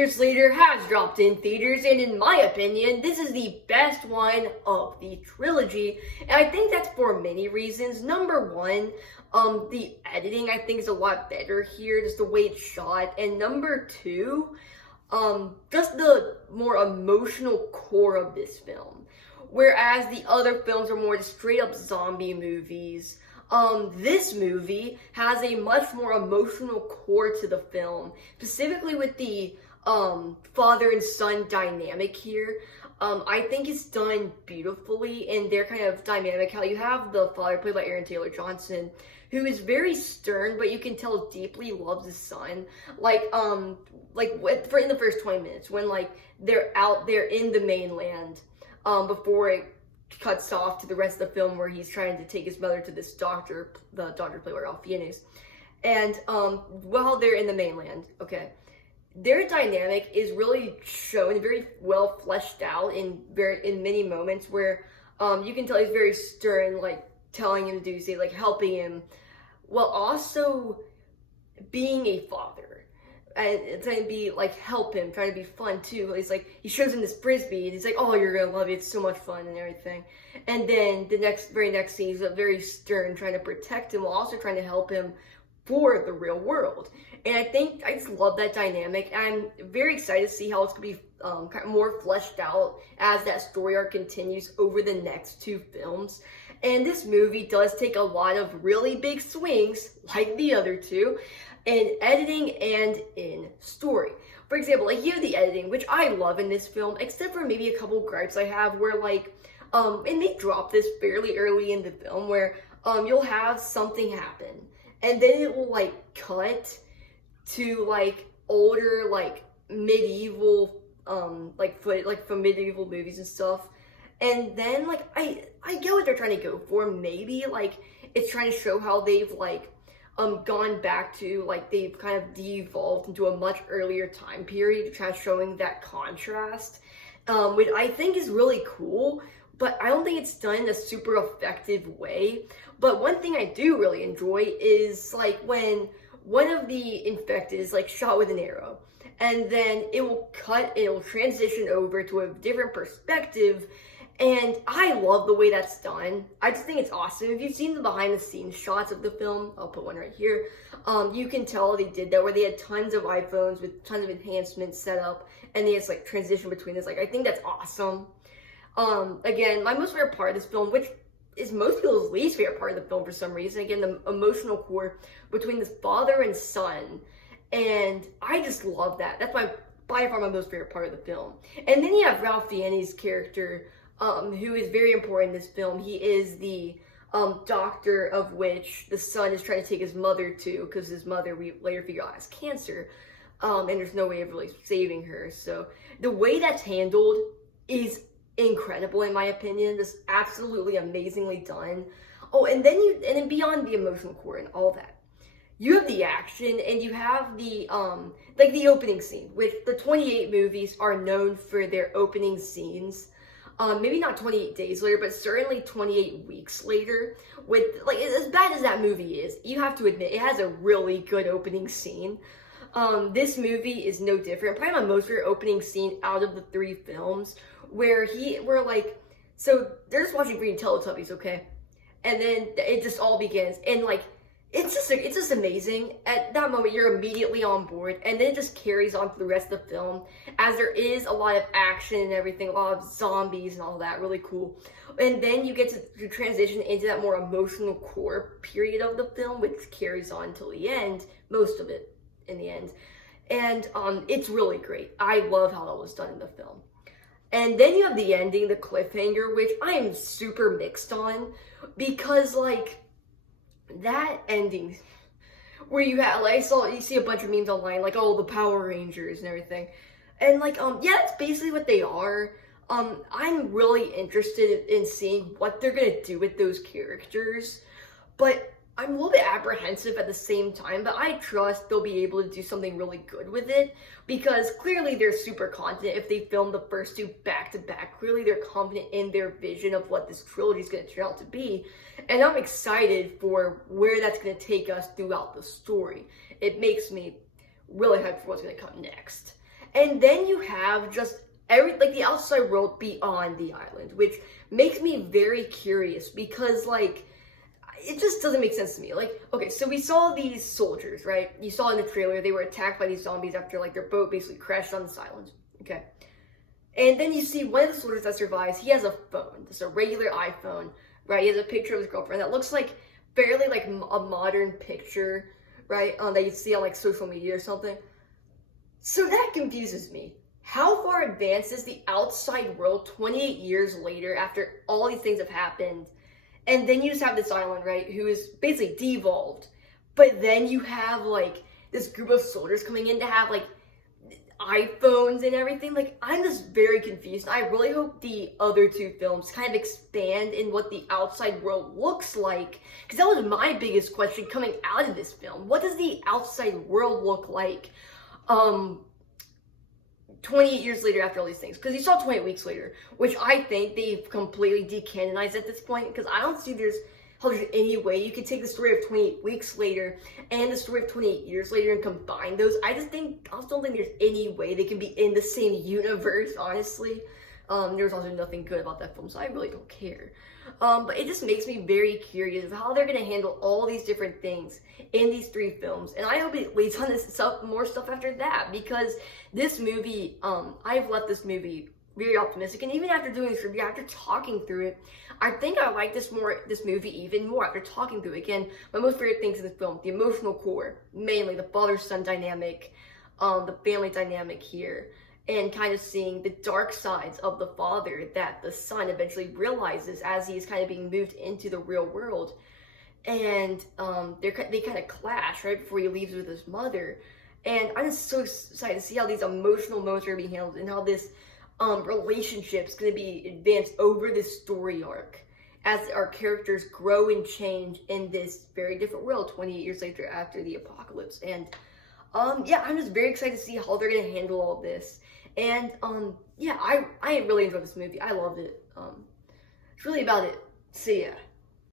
Years Later has dropped in theaters, and in my opinion, this is the best one of the trilogy, and I think that's for many reasons. Number one, the editing I think is a lot better here, just the way it's shot, and number two, just the more emotional core of this film. Whereas the other films are more just straight up zombie movies, this movie has a much more emotional core to the film, specifically with the father and son dynamic here. I think it's done beautifully in their kind of dynamic. How you have the father played by Aaron Taylor Johnson, who is very stern, but you can tell deeply loves his son. In the first 20 minutes when like they're out there in the mainland, before it cuts off to the rest of the film where he's trying to take his mother to this doctor, the doctor played by Ralph Fiennes. And while they're in the mainland, okay, their dynamic is really shown, very well fleshed out in many moments where you can tell he's very stern, like telling him to do something, like helping him, while also being a father. And trying to be like help him, trying to be fun too. He's like, he shows him this frisbee and he's like, oh, you're gonna love it, it's so much fun and everything. And then the very next scene, he's very stern, trying to protect him while also trying to help him for the real world. And I just love that dynamic. I'm very excited to see how it's gonna be kind of more fleshed out as that story arc continues over the next two films. And this movie does take a lot of really big swings, like the other two, in editing and in story. For example, like you have the editing, which I love in this film, except for maybe a couple gripes I have where like, and they drop this fairly early in the film where you'll have something happen and then it will like cut to like older like medieval footage like from medieval movies and stuff. And then like I get what they're trying to go for. Maybe like it's trying to show how they've like gone back to like they've kind of de-evolved into a much earlier time period, kind of showing that contrast, which I think is really cool, but I don't think it's done in a super effective way. But one thing I do really enjoy is like when one of the infected is like shot with an arrow, and then it will transition over to a different perspective. And I love the way that's done. I just think it's awesome. If you've seen the behind the scenes shots of the film, I'll put one right here. You can tell they did that where they had tons of iPhones with tons of enhancements set up and they just like transition between this. Like, I think that's awesome. Again, my most favorite part of this film, which is most people's least favorite part of the film for some reason, again, the emotional core between this father and son. And I just love that. That's by far my most favorite part of the film. And then you have Ralph Fiennes' character, who is very important in this film. He is the doctor of which the son is trying to take his mother to, because his mother, we later figure out, has cancer, and there's no way of really saving her. So the way that's handled is incredible in my opinion. Just absolutely amazingly done. Oh, and then beyond the emotional core and all that, you have the action and you have the like the opening scene, which the 28 movies are known for their opening scenes. Maybe not 28 days later, but certainly 28 weeks later. With like as bad as that movie is, you have to admit it has a really good opening scene. This movie is no different. Probably my most favorite opening scene out of the three films, where so they're just watching Green Teletubbies, okay, and then it just all begins, and like it's just amazing. At that moment, you're immediately on board, and then it just carries on for the rest of the film, as there is a lot of action and everything, a lot of zombies and all that, really cool. And then you get to transition into that more emotional core period of the film, which carries on till the end, most of it in the end. And it's really great. I love how that was done in the film. And then you have the ending, the cliffhanger, which I am super mixed on, because like that ending where you have like you see a bunch of memes online like, oh, the Power Rangers and everything, and like yeah, that's basically what they are. I'm really interested in seeing what they're gonna do with those characters, but I'm a little bit apprehensive at the same time, but I trust they'll be able to do something really good with it, because clearly they're super confident. If they film the first two back to back, clearly they're confident in their vision of what this trilogy is going to turn out to be, and I'm excited for where that's going to take us throughout the story. It makes me really hyped for what's going to come next. And then you have just like the outside world beyond the island, which makes me very curious because like it just doesn't make sense to me. Like, okay, so we saw these soldiers, right? You saw in the trailer they were attacked by these zombies after like their boat basically crashed on this island. Okay. And then you see one of the soldiers that survives, he has a phone, just a regular iPhone, right? He has a picture of his girlfriend that looks like fairly like a modern picture, right? That you see on like social media or something. So that confuses me. How far advanced is the outside world 28 years later after all these things have happened? And then you just have this island, right, who is basically devolved. But then you have like this group of soldiers coming in to have like iPhones and everything. Like, I'm just very confused. I really hope the other two films kind of expand in what the outside world looks like, because that was my biggest question coming out of this film. What does the outside world look like 28 years later after all these things? Because you saw 28 weeks later, which I think they've completely decanonized at this point, because I don't see there's any way you could take the story of 28 weeks later and the story of 28 years later and combine those. I just don't think there's any way they can be in the same universe, honestly. There's also nothing good about that film, so I really don't care. But it just makes me very curious of how they're going to handle all these different things in these three films. And I hope it leads on to more stuff after that, because this movie, I've left this movie very optimistic. And even after doing this review, after talking through it, I think I like this movie even more after talking through it. Again, my most favorite things in the film, the emotional core, mainly the father-son dynamic, the family dynamic here, and kind of seeing the dark sides of the father that the son eventually realizes as he's kind of being moved into the real world. And they kind of clash right before he leaves with his mother. And I'm just so excited to see how these emotional moments are being handled and how this relationship's going to be advanced over this story arc as our characters grow and change in this very different world 28 years later after the apocalypse. And yeah, I'm just very excited to see how they're going to handle all this. And yeah, I really enjoyed this movie. I loved it. It's really about it. See ya.